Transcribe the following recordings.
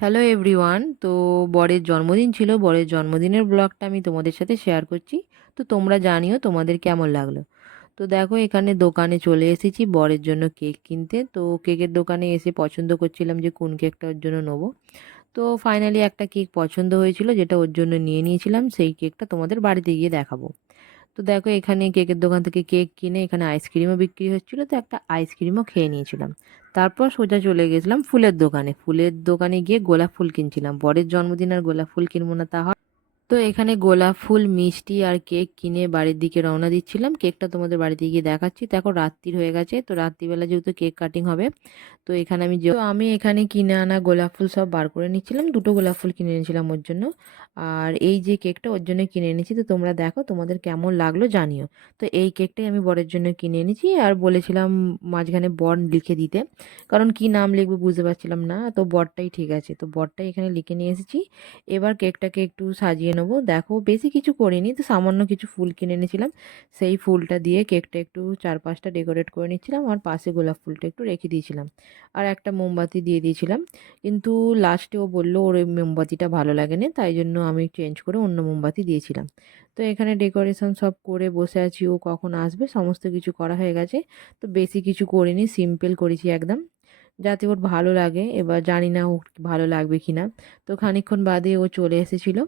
Hello everyone. তো বরের জন্মদিন ছিল, বরের জন্মদিনের ব্লগটা আমি তোমাদের সাথে শেয়ার করছি। তো তোমরা জানিও তোমাদের কেমন লাগলো। তো দেখো এখানে দোকানে চলে এসেছি বরের জন্য কেক কিনতে। তো কেকের দোকানে এসে পছন্দ করছিলাম যে কোন কেকটা ওর জন্য নেবো। তো ফাইনালি একটা কেক পছন্দ হয়েছিল, যেটা ওর জন্য নিয়ে নিয়েছিলাম। সেই কেকটা তোমাদের বাড়িতে গিয়ে দেখাবো। তো দেখো এখানে কেকের দোকান থেকে কেক কিনে এখানে আইসক্রিমও বিক্রি হচ্ছিল, তো একটা আইসক্রিমও খেয়ে নিয়েছিলাম। তারপর সোজা চলে গেছিলাম ফুলের দোকানে। ফুলের দোকানে গিয়ে গোলাপ ফুল কিনছিলাম, বরের জন্মদিন আর গোলাপ ফুল কিনবো না তা হয়? তো এখানে গোলাপ ফুল, মিষ্টি আর কেক কিনে বাড়ির দিকে রওনা দিচ্ছিলাম। কেকটা তোমাদের বাড়িতে গিয়ে দেখাচ্ছি। দেখো রাত্রির হয়ে গেছে, তো রাত্রিবেলা যেহেতু কেক কাটিং হবে, তো এখানে আমি এখানে কিনে আনা গোলাপ ফুল সব বার করে নিচ্ছিলাম। দুটো গোলাপ ফুল কিনে এনেছিলাম ওর জন্য। আর এই যে কেকটা ওর জন্য কিনে এনেছি, তো তোমরা দেখো তোমাদের কেমন লাগলো জানিও। তো এই কেকটাই আমি বরের জন্য কিনে এনেছি, আর বলেছিলাম মাঝখানে বর লিখে দিতে, কারণ কি নাম লিখবো বুঝতে পারছিলাম না। তো বরটাই ঠিক আছে, তো বরটাই এখানে লিখে নিয়ে এসেছি। এবার কেকটাকে একটু সাজিয়ে নেবো। দেখো বেশি কিছু করিনি, তো সামান্য কিছু ফুল কিনে এনেছিলাম। সেই ফুলটা দিয়ে কেকটা একটু চারপাশটা ডেকোরেট করে নিচ্ছিলাম, আর পাশে গোলাপ ফুলটা একটু রেখে দিয়েছিলাম। আর একটা মোমবাতি দিয়ে দিয়েছিলাম। কিন্তু লাস্টে ও বললো ওর ওই মোমবাতিটা ভালো লাগে না, তাই জন্য আমি চেঞ্জ করে অন্য মোমবাতি দিয়েছিলাম। তো এখানে ডেকোরেশন সব করে বসে আছি, ও কখন আসবে। সমস্ত কিছু করা হয়ে গেছে। তো বেশি কিছু করিনি, সিম্পল করেছি একদম, যাতে ওর ভালো লাগে। এবার জানি না ওর ভালো লাগবে কি না। তো খানিকক্ষণ বাদে ও চলে এসেছিলো।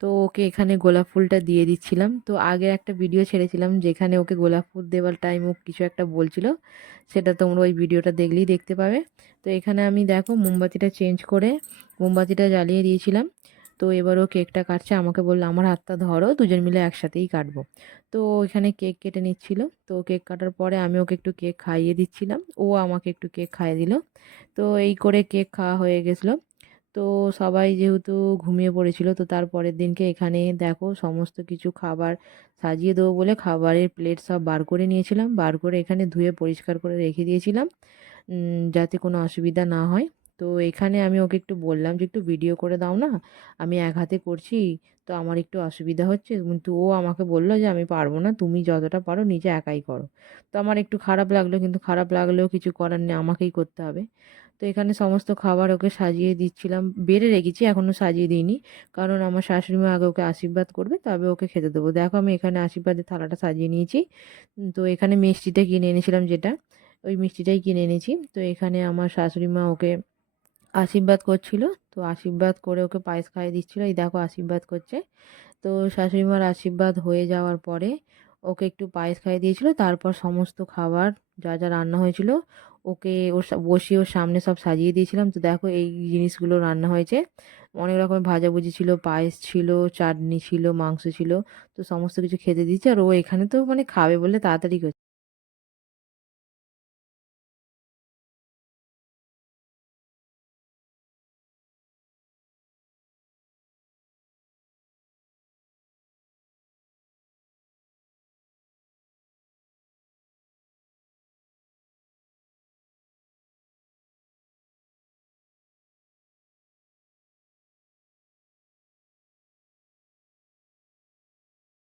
তো ওকে এখানে গোলাপ ফুলটা দিয়ে দিচ্ছিলাম। তো আগে একটা ভিডিও ছেড়েছিলাম যেখানে ওকে গোলাপ ফুল দেওয়ার টাইম ও কিছু একটা বলছিল, সেটা তোমরা ওই ভিডিওটা দেখলেই দেখতে পাবে। তো এখানে আমি দেখো মোমবাতিটা চেঞ্জ করে মোমবাতিটা জ্বালিয়ে দিয়েছিলাম। তো এবার ও কেকটা কাটছে, আমাকে বললো আমার হাতটা ধরো, দুজন মিলে একসাথেই কাটবো। তো এখানে কেক কেটে নিচ্ছিল। তো কেক কাটার পরে আমি ওকে একটু কেক খাইয়ে দিচ্ছিলাম, ও আমাকে একটু কেক খাইয়ে দিল। তো এই করে কেক খাওয়া হয়ে গেছিলো। তো সবাই যেহেতু ঘুমিয়ে পড়েছিল, তো তার পরের দিনকে এখানে দেখো সমস্ত কিছু খাবার সাজিয়ে দেবো বলে খাবারের প্লেট সব বার করে নিয়েছিলাম। বার করে এখানে ধুয়ে পরিষ্কার করে রেখে দিয়েছিলাম, যাতে কোনো অসুবিধা না হয়। তো এখানে আমি ওকে একটু বললাম যে একটু ভিডিও করে দাও না, আমি এক হাতে করছি, তো আমার একটু অসুবিধা হচ্ছে। কিন্তু ও আমাকে বললো যে আমি পারবো না, তুমি যতটা পারো নিজে একাই করো। তো আমার একটু খারাপ লাগলো, কিন্তু খারাপ লাগলেও কিছু করার নেই, আমাকেই করতে হবে। তো এখানে সমস্ত খাবার ওকে সাজিয়ে দিচ্ছিলাম, বেড়ে রেখেছি, এখনও সাজিয়ে দিইনি। কারণ আমার শাশুড়ি মা আগে ওকে আশীর্বাদ করবে, তবে ওকে খেতে দেবো। দেখো আমি এখানে আশীর্বাদের থালাটা সাজিয়ে নিয়েছি। তো এখানে মিষ্টিটা কিনে এনেছিলাম, যেটা ওই মিষ্টিটাই কিনে এনেছি। তো এখানে আমার শাশুড়ি মা ওকে আশীর্বাদ করছিল। তো আশীর্বাদ করে ওকে পায়েস খাইয়ে দিচ্ছিল, এই দেখো আশীর্বাদ করছে। তো শাশুড়ি মার আশীর্বাদ হয়ে যাওয়ার পরে ওকে একটু পায়েস খাইয়ে দিয়েছিল। তারপর সমস্ত খাবার যা যা রান্না হয়েছিল ওকে বসিয়ে ওর সামনে সব সাজিয়ে দিয়েছিলাম। তো দেখো এই জিনিসগুলো রান্না হয়েছে, অনেক রকমের ভাজাভুজি ছিল, পায়েস ছিল, চাটনি ছিল, মাংস ছিল। তো সমস্ত কিছু খেতে দিচ্ছে, আর ও এখানে তো মানে খাবে বলে তাড়াতাড়ি করছে।